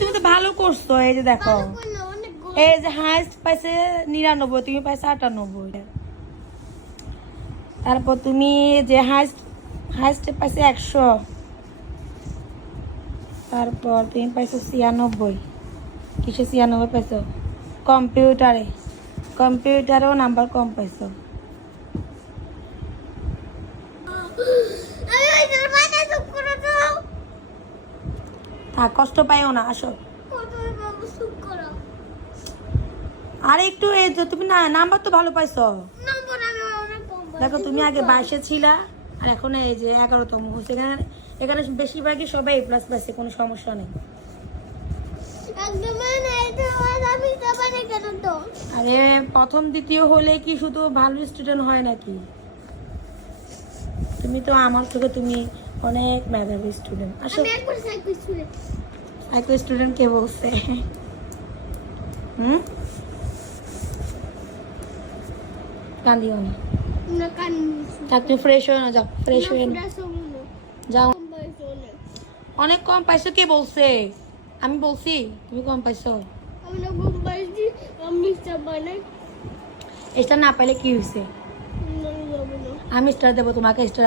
তুমি তো ভালো করছো। এই যে দেখো, এই যে হাইস্ট পাইছে 99, তুমি পাইছে 98। তারপর তুমি যে হাইস্ট পাইছে 100, তারপর তুমি পাইছো 96। কিসে 96 পাইছো? কম্পিউটারেও নাম্বার কম পাইছো। কষ্ট পাইও না, আসো। আর একটু এই যে তুমি না নাম্বার তো ভালো পাইছো। দেখো তুমি আগে 22-এ ছিলা, আর এখন এই যে 11তম হচ্ছে। এখানে বেশিরভাগই সবাই A+ পাইছে, কোনো সমস্যা নেই। আরে প্রথম দ্বিতীয় হলে কি শুধু ভালো স্টুডেন্ট হয় নাকি? তুমি তো আমার থেকে তুমি অনেক মেধাবী স্টুডেন্ট। আসো। সাইকো স্টুডেন্ট কে বলছে? কান্দিও না। তুমি ফ্রেশ হয়ে না, যাও ফ্রেশ হয়ে না, যাও। অনেক কম পাইছো কে বলছে? আমি বলছি তুমি কম পাইছো। স্টার না পাইলে কি হয়েছে? আমি স্টার দেবো তোমাকে, স্টার